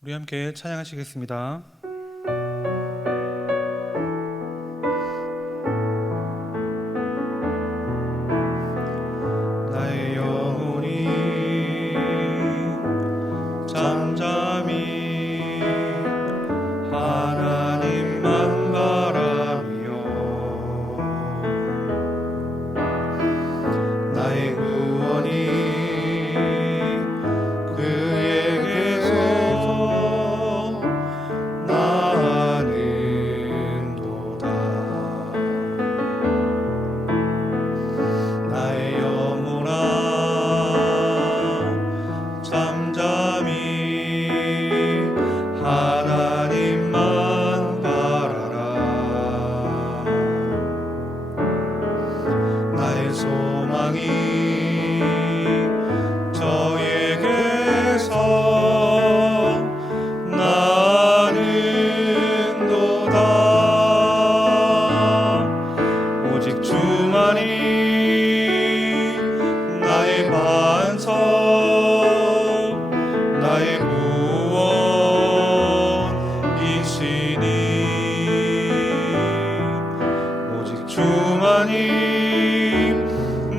우리 함께 찬양하시겠습니다. 나의 영혼이 잠잠히 하나님만 바라며 나의 구원이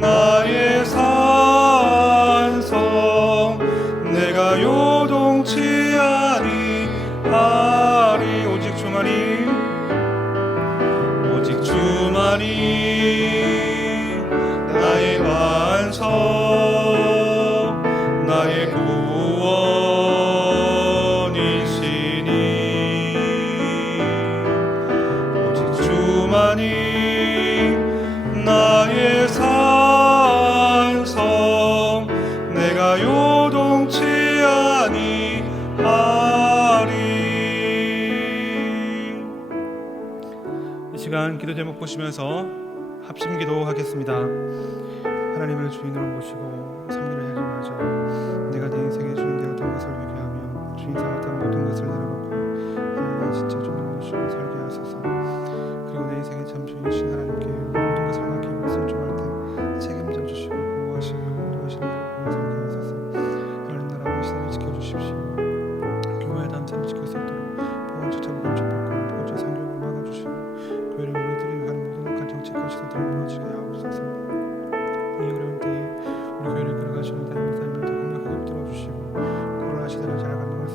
나의 산성 내가 요동치 아니하리 오직 주만이 나의 반석 나의 구원이시니 오직 주만이 나의 산성 내가 요동치 아니하리. 이 시간 기도 제목 보시면서 합심 기도하겠습니다. 하나님을 주인으로 모시고 섬기를 해주마자 내가 내 인생에 주인 되었던 것을 회개하며 주인 삼았던 모든 것을 내려놓고 하나님의 진짜 주인으로 모시고 살게 하소서. 그리고 내 인생의 참 주인이신 하나님께 모든 것을 맡기고 순종할 때 책임져 주시고 보호하시며 인도하시는 걸 살게 하소서. 하나님 나라와 시대를 지켜주십시오. 교회의 단체를 지킬 수 있도록 보건 주차를 감춰받고 보호자 상교육을 막아주시고 교회를 우리들이 위한 모든 악한 정책과 시도들을 무너지게 하옵소서. 이 어려운 때에 우리 교회를 끌어가시는 다른 목사님을 더 강력하게 붙들어 주시고 코로나 시대를 잘 감당할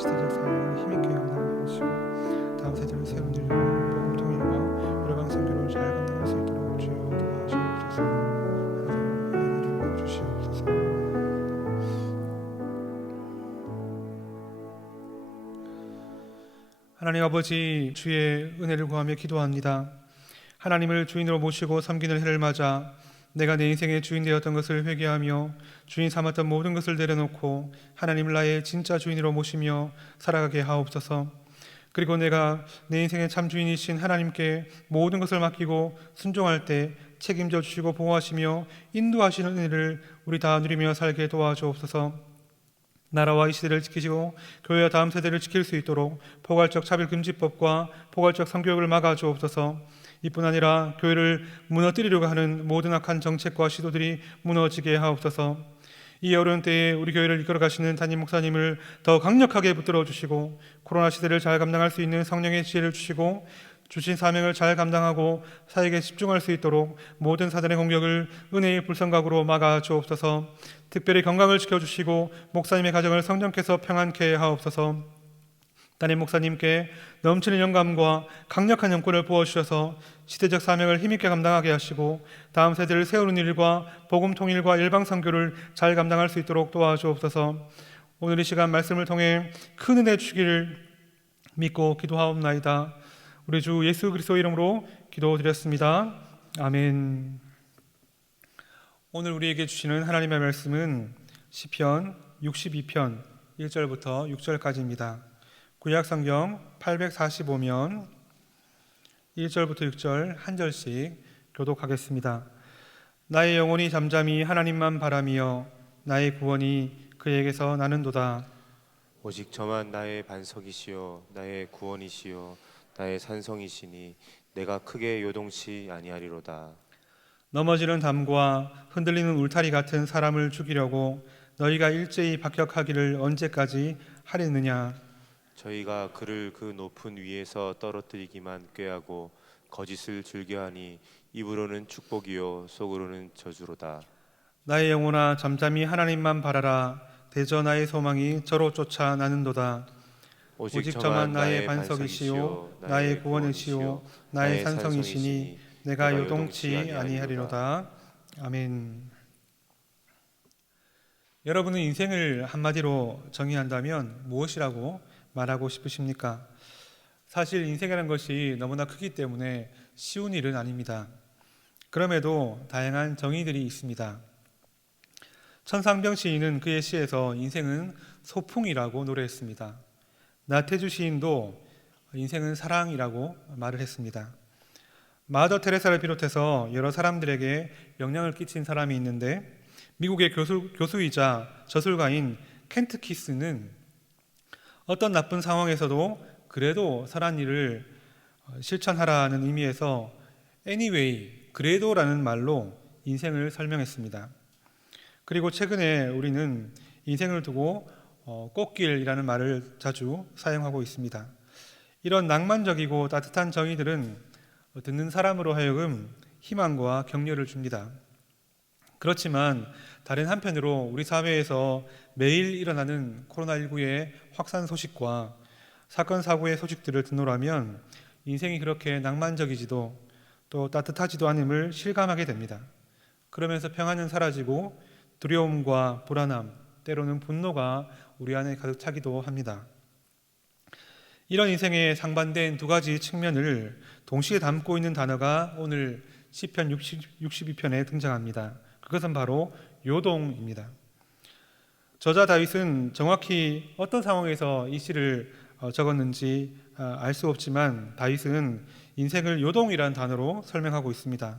시대적 사명을 힘있게 감당하게 하시고 다음 세대를 세운 일로 복음 통일과 열방 선교를 잘 감당할 수 있도록 주여 도와주옵소서. 하나님 은혜를 주시옵소서. 하나님 아버지, 주의 은혜를 구하며 기도합니다. 하나님을 주인으로 모시고 섬기는 해를 맞아 내가 내 인생의 주인 되었던 것을 회개하며 주인 삼았던 모든 것을 내려놓고 하나님을 나의 진짜 주인으로 모시며 살아가게 하옵소서. 그리고 내가 내 인생의 참 주인이신 하나님께 모든 것을 맡기고 순종할 때 책임져 주시고 보호하시며 인도하시는 은혜를 우리 다 누리며 살게 도와주옵소서. 나라와 이 시대를 지키시고 교회와 다음 세대를 지킬 수 있도록 포괄적 차별금지법과 포괄적 성교육을 막아주옵소서. 이뿐 아니라 교회를 무너뜨리려고 하는 모든 악한 정책과 시도들이 무너지게 하옵소서. 이 어려운 때에 우리 교회를 이끌어 가시는 담임 목사님을 더 강력하게 붙들어 주시고 코로나 시대를 잘 감당할 수 있는 성령의 지혜를 주시고 주신 사명을 잘 감당하고 사역에 집중할 수 있도록 모든 사단의 공격을 은혜의 불성각으로 막아 주옵소서. 특별히 건강을 지켜주시고 목사님의 가정을 성령께서 평안케 하옵소서. 담임 목사님께 넘치는 영감과 강력한 영권을 부어주셔서 시대적 사명을 힘있게 감당하게 하시고 다음 세대를 세우는 일과 복음 통일과 일방 선교를 잘 감당할 수 있도록 도와주옵소서. 오늘 이 시간 말씀을 통해 큰 은혜 주시기를 믿고 기도하옵나이다. 우리 주 예수 그리스도 이름으로 기도드렸습니다. 아멘. 오늘 우리에게 주시는 하나님의 말씀은 시편 62편 1절부터 6절까지입니다. 구약성경 845면 1절부터 6절 한 절씩 교독하겠습니다. 나의 영혼이 잠잠히 하나님만 바라며 나의 구원이 그에게서 나는도다. 오직 저만 나의 반석이시요 나의 구원이시요 나의 산성이시니 내가 크게 요동치 아니하리로다. 넘어지는 담과 흔들리는 울타리 같은 사람을 죽이려고 너희가 일제히 박격하기를 언제까지 하려느냐. 저희가 그를 그 높은 위에서 떨어뜨리기만 꾀하고 거짓을 즐겨하니 입으로는 축복이요 속으로는 저주로다. 나의 영혼아 잠잠히 하나님만 바라라. 대저 나의 소망이 저로 쫓아 나는도다. 오직 저만 나의 반석이시요 나의 구원이시요 나의 산성이시니 내가 요동치 아니하리로다. 아멘. 여러분은 인생을 한마디로 정의한다면 무엇이라고 말하고 싶으십니까? 사실 인생이라는 것이 너무나 크기 때문에 쉬운 일은 아닙니다. 그럼에도 다양한 정의들이 있습니다. 천상병 시인은 그의 시에서 인생은 소풍이라고 노래했습니다. 나태주 시인도 인생은 사랑이라고 말을 했습니다. 마더 테레사를 비롯해서 여러 사람들에게 영향을 끼친 사람이 있는데 미국의 교수이자 저술가인 켄트 키스는 어떤 나쁜 상황에서도 그래도 선한 일을 실천하라는 의미에서 anyway, 그래도라는 말로 인생을 설명했습니다. 그리고 최근에 우리는 인생을 두고 꽃길이라는 말을 자주 사용하고 있습니다. 이런 낭만적이고 따뜻한 정의들은 듣는 사람으로 하여금 희망과 격려를 줍니다. 그렇지만 다른 한편으로 우리 사회에서 매일 일어나는 코로나19의 확산 소식과 사건 사고의 소식들을 듣노라면 인생이 그렇게 낭만적이지도 또 따뜻하지도 않음을 실감하게 됩니다. 그러면서 평안은 사라지고 두려움과 불안함, 때로는 분노가 우리 안에 가득 차기도 합니다. 이런 인생의 상반된 두 가지 측면을 동시에 담고 있는 단어가 오늘 시편 62편에 등장합니다. 그것은 바로 요동입니다. 저자 다윗은 정확히 어떤 상황에서 이 시를 적었는지 알 수 없지만 다윗은 인생을 요동이라는 단어로 설명하고 있습니다.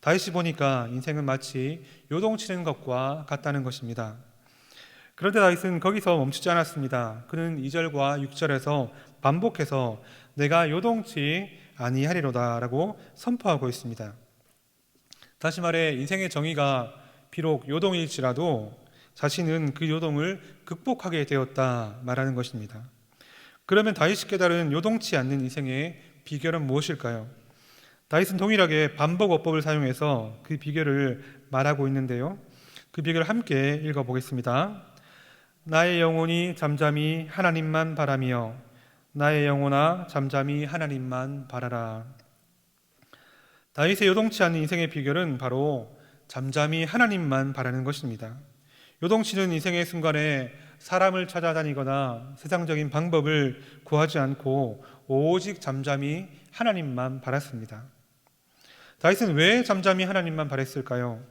다윗이 보니까 인생은 마치 요동치는 것과 같다는 것입니다. 그런데 다윗은 거기서 멈추지 않았습니다. 그는 2절과 6절에서 반복해서 내가 요동치 아니하리로다 라고 선포하고 있습니다. 다시 말해 인생의 정의가 비록 요동일지라도 자신은 그 요동을 극복하게 되었다 말하는 것입니다. 그러면 다윗이 깨달은 요동치 않는 인생의 비결은 무엇일까요? 다윗은 동일하게 반복어법을 사용해서 그 비결을 말하고 있는데요. 그 비결을 함께 읽어보겠습니다. 나의 영혼이 잠잠히 하나님만 바라며 나의 영혼아 잠잠히 하나님만 바라라. 다윗의 요동치 않는 인생의 비결은 바로 잠잠히 하나님만 바라는 것입니다. 요동치는 인생의 순간에 사람을 찾아다니거나 세상적인 방법을 구하지 않고 오직 잠잠히 하나님만 바랐습니다. 다윗은 왜 잠잠히 하나님만 바랬을까요?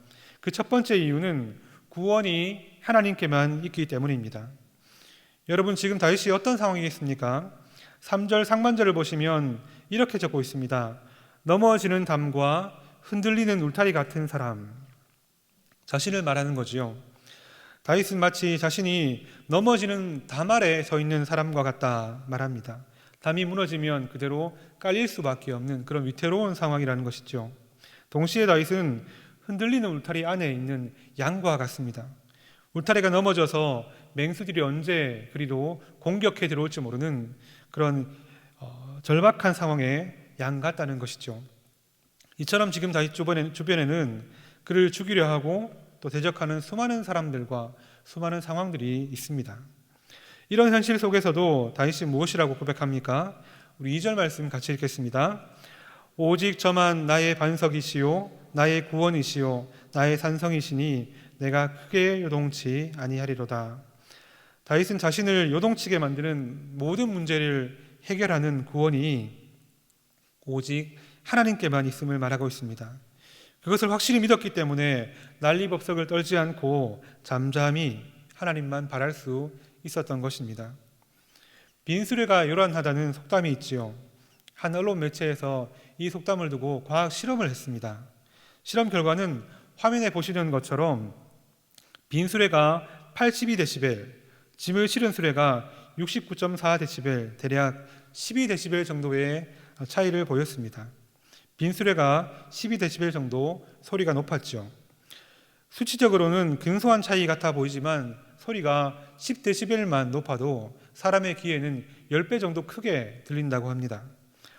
그 첫 번째 이유는 구원이 하나님께만 있기 때문입니다. 여러분, 지금 다윗이 어떤 상황이겠습니까? 3절 상반절을 보시면 이렇게 적고 있습니다. 넘어지는 담과 흔들리는 울타리 같은 사람. 자신을 말하는 거지요. 다윗은 마치 자신이 넘어지는 담 아래 서 있는 사람과 같다 말합니다. 담이 무너지면 그대로 깔릴 수밖에 없는 그런 위태로운 상황이라는 것이죠. 동시에 다윗은 흔들리는 울타리 안에 있는 양과 같습니다. 울타리가 넘어져서 맹수들이 언제 그리도 공격해 들어올지 모르는 그런 절박한 상황에 양 같다는 것이죠. 이처럼 지금 다윗 주변에는 그를 죽이려 하고 또 대적하는 수많은 사람들과 수많은 상황들이 있습니다. 이런 현실 속에서도 다윗이 무엇이라고 고백합니까? 우리 2절 말씀 같이 읽겠습니다. 오직 저만 나의 반석이시요 나의 구원이시요 나의 산성이시니 내가 크게 요동치 아니하리로다. 다윗은 자신을 요동치게 만드는 모든 문제를 해결하는 구원이 오직 하나님께만 있음을 말하고 있습니다. 그것을 확실히 믿었기 때문에 난리법석을 떨지 않고 잠잠히 하나님만 바랄 수 있었던 것입니다. 빈수레가 요란하다는 속담이 있지요. 한 언론 매체에서 이 속담을 두고 과학 실험을 했습니다. 실험 결과는 화면에 보시는 것처럼 빈수레가 82데시벨, 짐을 실은 수레가 69.4데시벨, 대략 12데시벨 정도의 차이를 보였습니다. 빈수레가 12데시벨 정도 소리가 높았죠. 수치적으로는 근소한 차이 같아 보이지만 소리가 10데시벨만 높아도 사람의 귀에는 10배 정도 크게 들린다고 합니다.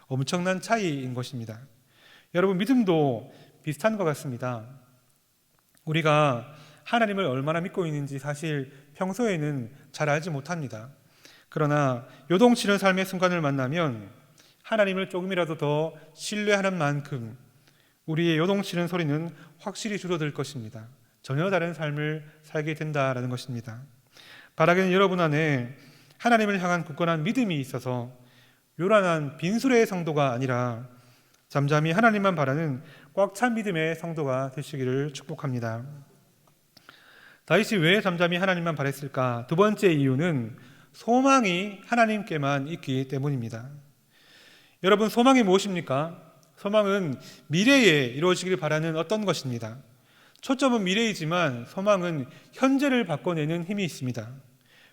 엄청난 차이인 것입니다. 여러분, 믿음도 비슷한 것 같습니다. 우리가 하나님을 얼마나 믿고 있는지 사실 평소에는 잘 알지 못합니다. 그러나 요동치는 삶의 순간을 만나면 하나님을 조금이라도 더 신뢰하는 만큼 우리의 요동치는 소리는 확실히 줄어들 것입니다. 전혀 다른 삶을 살게 된다라는 것입니다. 바라기는 여러분 안에 하나님을 향한 굳건한 믿음이 있어서 요란한 빈수레의 성도가 아니라 잠잠히 하나님만 바라는 꽉 찬 믿음의 성도가 되시기를 축복합니다. 다윗이 왜 잠잠히 하나님만 바랬을까? 두 번째 이유는 소망이 하나님께만 있기 때문입니다. 여러분, 소망이 무엇입니까? 소망은 미래에 이루어지길 바라는 어떤 것입니다. 초점은 미래이지만 소망은 현재를 바꿔내는 힘이 있습니다.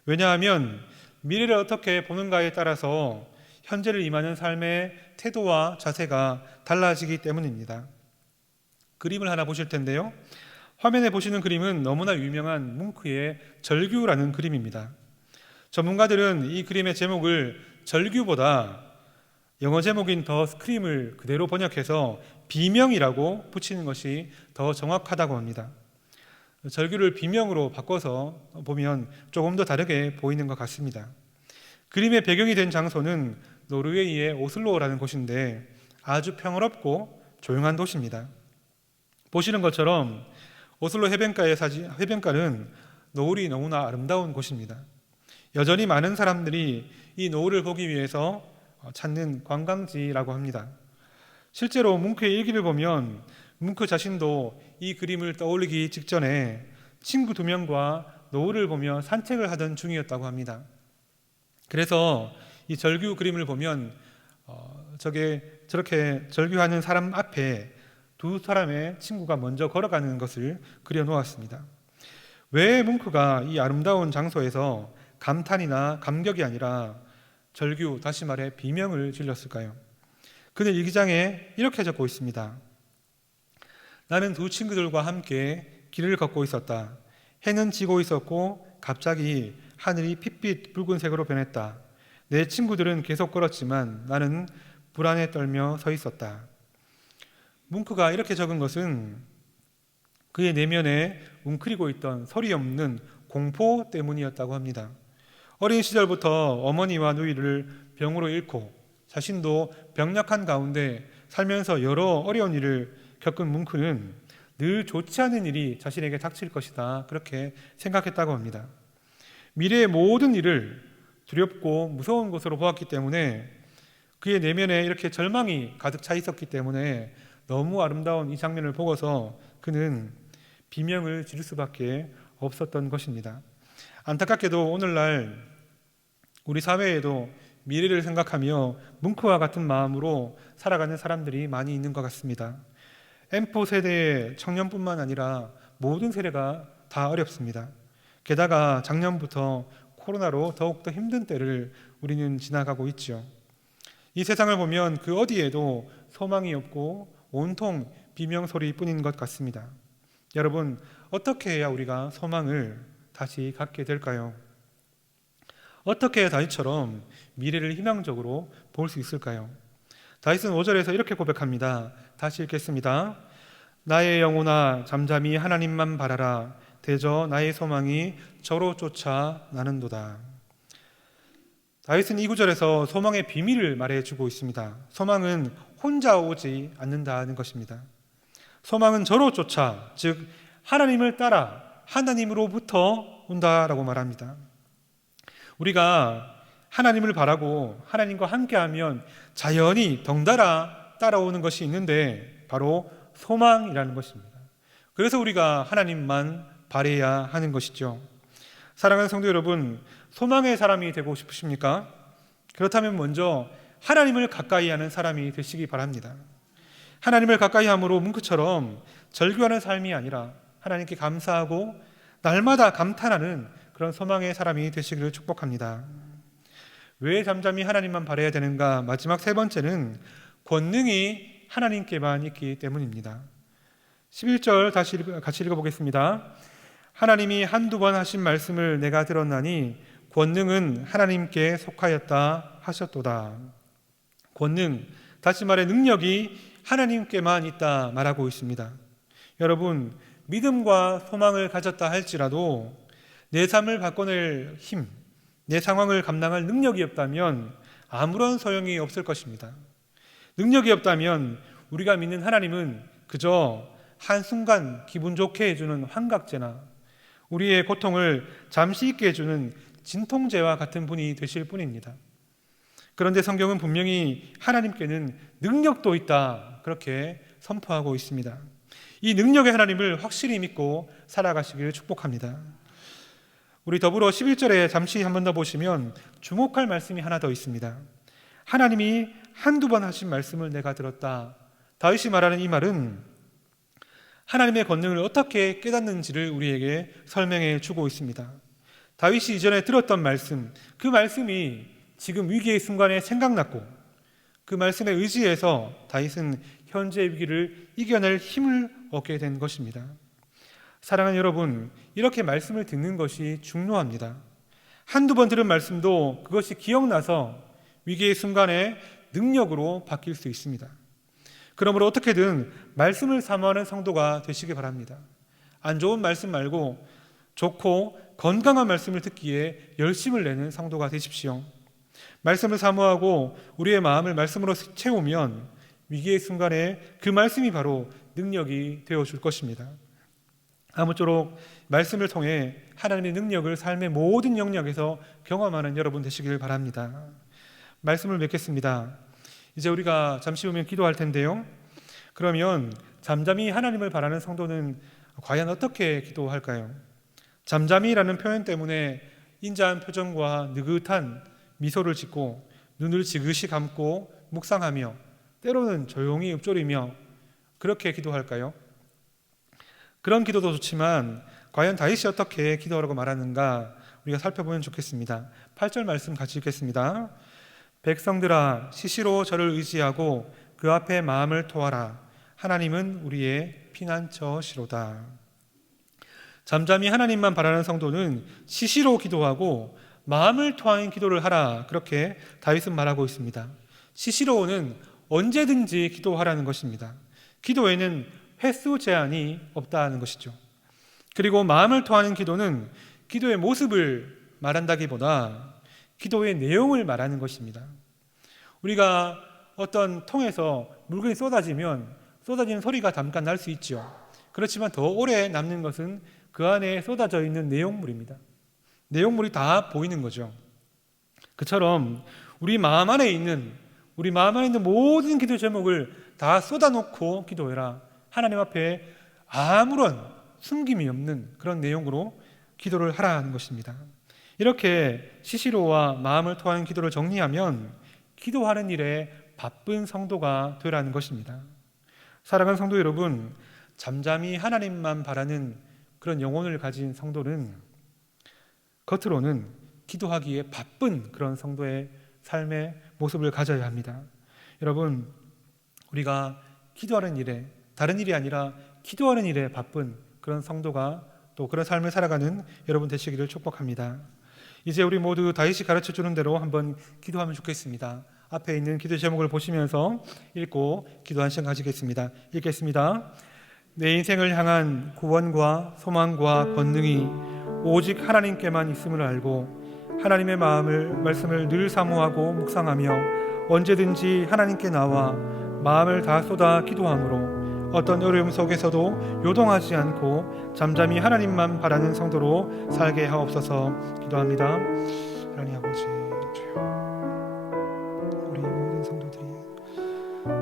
왜냐하면 미래를 어떻게 보는가에 따라서 현재를 임하는 삶의 태도와 자세가 달라지기 때문입니다. 그림을 하나 보실 텐데요. 화면에 보시는 그림은 너무나 유명한 뭉크의 절규라는 그림입니다. 전문가들은 이 그림의 제목을 절규보다 영어 제목인 더 스크림을 그대로 번역해서 비명이라고 붙이는 것이 더 정확하다고 합니다. 절규를 비명으로 바꿔서 보면 조금 더 다르게 보이는 것 같습니다. 그림의 배경이 된 장소는 노르웨이의 오슬로라는 곳인데 아주 평화롭고 조용한 도시입니다. 보시는 것처럼 오슬로 해변가는 노을이 너무나 아름다운 곳입니다. 여전히 많은 사람들이 이 노을을 보기 위해서 찾는 관광지라고 합니다. 실제로 뭉크의 일기를 보면 뭉크 자신도 이 그림을 떠올리기 직전에 친구 2명과 노을을 보며 산책을 하던 중이었다고 합니다. 그래서 이 절규 그림을 보면 저렇게 절규하는 사람 앞에 두 사람의 친구가 먼저 걸어가는 것을 그려놓았습니다. 왜 뭉크가 이 아름다운 장소에서 감탄이나 감격이 아니라 절규, 다시 말해 비명을 질렀을까요? 그는 일기장에 이렇게 적고 있습니다. 나는 두 친구들과 함께 길을 걷고 있었다. 해는 지고 있었고 갑자기 하늘이 핏빛 붉은색으로 변했다. 내 친구들은 계속 걸었지만 나는 불안에 떨며 서 있었다. 뭉크가 이렇게 적은 것은 그의 내면에 웅크리고 있던 소리 없는 공포 때문이었다고 합니다. 어린 시절부터 어머니와 누이를 병으로 잃고 자신도 병약한 가운데 살면서 여러 어려운 일을 겪은 뭉크는 늘 좋지 않은 일이 자신에게 닥칠 것이다, 그렇게 생각했다고 합니다. 미래의 모든 일을 두렵고 무서운 것으로 보았기 때문에 그의 내면에 이렇게 절망이 가득 차 있었기 때문에 너무 아름다운 이 장면을 보고서 그는 비명을 지를 수밖에 없었던 것입니다. 안타깝게도 오늘날 우리 사회에도 미래를 생각하며 뭉크와 같은 마음으로 살아가는 사람들이 많이 있는 것 같습니다. M4 세대의 청년뿐만 아니라 모든 세대가 다 어렵습니다. 게다가 작년부터 코로나로 더욱더 힘든 때를 우리는 지나가고 있죠. 이 세상을 보면 그 어디에도 소망이 없고 온통 비명소리뿐인 것 같습니다. 여러분, 어떻게 해야 우리가 소망을 다시 갖게 될까요? 어떻게 해야 다윗처럼 미래를 희망적으로 볼 수 있을까요? 다윗은 5절에서 이렇게 고백합니다. 다시 읽겠습니다. 나의 영혼아 잠잠히 하나님만 바라라. 대저 나의 소망이 저로 쫓아 나는도다. 다윗은 이 구절에서 소망의 비밀을 말해주고 있습니다. 소망은 혼자 오지 않는다는 것입니다. 소망은 저로 쫓아, 즉 하나님을 따라 하나님으로부터 온다라고 말합니다. 우리가 하나님을 바라고 하나님과 함께하면 자연히 덩달아 따라오는 것이 있는데 바로 소망이라는 것입니다. 그래서 우리가 하나님만 바라야 하는 것이죠. 사랑하는 성도 여러분, 소망의 사람이 되고 싶으십니까? 그렇다면 먼저 하나님을 가까이 하는 사람이 되시기 바랍니다. 하나님을 가까이 함으로 뭉크처럼 절규하는 삶이 아니라 하나님께 감사하고 날마다 감탄하는 그런 소망의 사람이 되시기를 축복합니다. 왜 잠잠히 하나님만 바라야 되는가? 마지막 세 번째는 권능이 하나님께만 있기 때문입니다. 11절 다시 같이 읽어보겠습니다. 하나님이 한두 번 하신 말씀을 내가 들었나니 권능은 하나님께 속하였다 하셨도다. 권능, 다시 말해 능력이 하나님께만 있다 말하고 있습니다. 여러분, 믿음과 소망을 가졌다 할지라도 내 삶을 바꿔낼 힘, 내 상황을 감당할 능력이 없다면 아무런 소용이 없을 것입니다. 능력이 없다면 우리가 믿는 하나님은 그저 한순간 기분 좋게 해주는 환각제나 우리의 고통을 잠시 잊게 해주는 진통제와 같은 분이 되실 뿐입니다. 그런데 성경은 분명히 하나님께는 능력도 있다, 그렇게 선포하고 있습니다. 이 능력의 하나님을 확실히 믿고 살아가시기를 축복합니다. 우리 더불어 11절에 잠시 한 번 더 보시면 주목할 말씀이 하나 더 있습니다. 하나님이 한두 번 하신 말씀을 내가 들었다. 다윗이 말하는 이 말은 하나님의 권능을 어떻게 깨닫는지를 우리에게 설명해 주고 있습니다. 다윗이 이전에 들었던 말씀, 그 말씀이 지금 위기의 순간에 생각났고 그 말씀에 의지해서 다윗은 현재의 위기를 이겨낼 힘을 얻게 된 것입니다. 사랑하는 여러분, 이렇게 말씀을 듣는 것이 중요합니다. 한두 번 들은 말씀도 그것이 기억나서 위기의 순간에 능력으로 바뀔 수 있습니다. 그러므로 어떻게든 말씀을 사모하는 성도가 되시기 바랍니다. 안 좋은 말씀 말고 좋고 건강한 말씀을 듣기에 열심을 내는 성도가 되십시오. 말씀을 사모하고 우리의 마음을 말씀으로 채우면 위기의 순간에 그 말씀이 바로 능력이 되어줄 것입니다. 아무쪼록 말씀을 통해 하나님의 능력을 삶의 모든 영역에서 경험하는 여러분 되시길 바랍니다. 말씀을 맺겠습니다. 이제 우리가 잠시 후면 기도할 텐데요. 그러면 잠잠히 하나님을 바라는 성도는 과연 어떻게 기도할까요? 잠잠히라는 표현 때문에 인자한 표정과 느긋한 미소를 짓고 눈을 지그시 감고 묵상하며 때로는 조용히 읊조리며 그렇게 기도할까요? 그런 기도도 좋지만 과연 다윗이 어떻게 기도하라고 말하는가 우리가 살펴보면 좋겠습니다. 8절 말씀 같이 읽겠습니다. 백성들아 시시로 저를 의지하고 그 앞에 마음을 토하라. 하나님은 우리의 피난처시로다. 잠잠히 하나님만 바라는 성도는 시시로 기도하고 마음을 토하는 기도를 하라, 그렇게 다윗은 말하고 있습니다. 시시로는 언제든지 기도하라는 것입니다. 기도에는 횟수 제한이 없다는 것이죠. 그리고 마음을 토하는 기도는 기도의 모습을 말한다기보다 기도의 내용을 말하는 것입니다. 우리가 어떤 통에서 물건이 쏟아지면 쏟아지는 소리가 잠깐 날 수 있죠. 그렇지만 더 오래 남는 것은 그 안에 쏟아져 있는 내용물입니다. 내용물이 다 보이는 거죠. 그처럼 우리 마음 안에 있는 모든 기도 제목을 다 쏟아놓고 기도해라. 하나님 앞에 아무런 숨김이 없는 그런 내용으로 기도를 하라는 것입니다. 이렇게 시시로와 마음을 토하는 기도를 정리하면 기도하는 일에 바쁜 성도가 되라는 것입니다. 사랑하는 성도 여러분, 잠잠히 하나님만 바라는 그런 영혼을 가진 성도는 겉으로는 기도하기에 바쁜 그런 성도의 삶의 모습을 가져야 합니다. 여러분, 우리가 기도하는 일에, 다른 일이 아니라 기도하는 일에 바쁜 그런 성도가 또 그런 삶을 살아가는 여러분 되시기를 축복합니다. 이제 우리 모두 다윗이 가르쳐주는 대로 한번 기도하면 좋겠습니다. 앞에 있는 기도 제목을 보시면서 읽고 기도 한 시간 가지겠습니다. 읽겠습니다. 내 인생을 향한 구원과 소망과 권능이 오직 하나님께만 있음을 알고 하나님의 말씀을 늘 사모하고 묵상하며 언제든지 하나님께 나와 마음을 다 쏟아 기도함으로 어떤 어려움 속에서도 요동하지 않고 잠잠히 하나님만 바라는 성도로 살게 하옵소서. 기도합니다. 하나님 아버지, 주여, 우리 모든 성도들이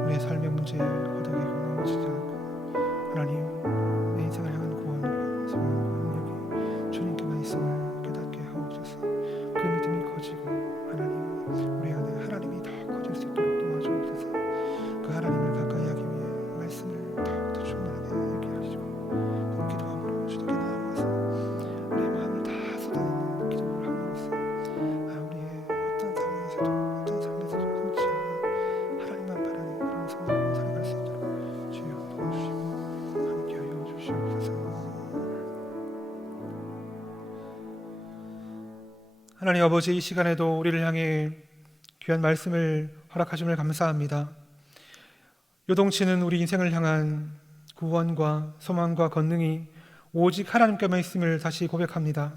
우리의 삶의 문제에 허덕이고 넘어지지 않고 하나님, 내 인생을 향한 구원과 소망과 능력이 주님께만 있음을 깨닫게 하옵소서. 그 믿음이 커지고 하나님, 우리 안에 하나님이 더 커질 수 있도록 도와주옵소서. 그 하나님을 가까이 하기 위해 말씀을 더욱더 충만하게 읽게 하시고 기도함으로 주님께 나아가서 우리의 마음을 다 쏟아내는 기도를 함으로써 우리의 어떤 상황에서도 어떤 삶에서도 흔치 않는 하나님만 바라는 그런 성도로 살아갈 수 있도록 주여 도와주시고 함께하여 주시옵소서. 하나님 아버지, 이 시간에도 우리를 향해 귀한 말씀을 허락하심을 감사합니다. 요동치는 우리 인생을 향한 구원과 소망과 권능이 오직 하나님께만 있음을 다시 고백합니다.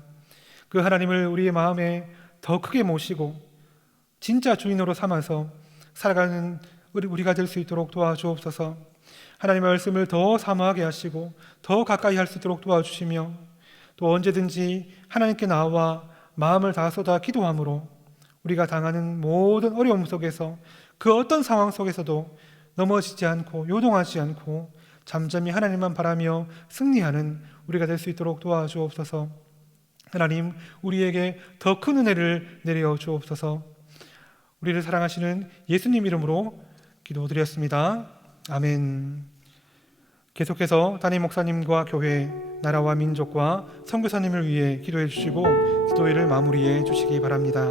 그 하나님을 우리의 마음에 더 크게 모시고 진짜 주인으로 삼아서 살아가는 우리가 될 수 있도록 도와주옵소서. 하나님의 말씀을 더 사모하게 하시고 더 가까이 할 수 있도록 도와주시며 또 언제든지 하나님께 나와 마음을 다 쏟아 기도함으로 우리가 당하는 모든 어려움 속에서 그 어떤 상황 속에서도 넘어지지 않고 요동하지 않고 잠잠히 하나님만 바라며 승리하는 우리가 될 수 있도록 도와주옵소서. 하나님, 우리에게 더 큰 은혜를 내려 주옵소서. 우리를 사랑하시는 예수님 이름으로 기도드렸습니다. 아멘. 계속해서 담임 목사님과 교회, 나라와 민족과 선교사님을 위해 기도해 주시고 기도회를 마무리해 주시기 바랍니다.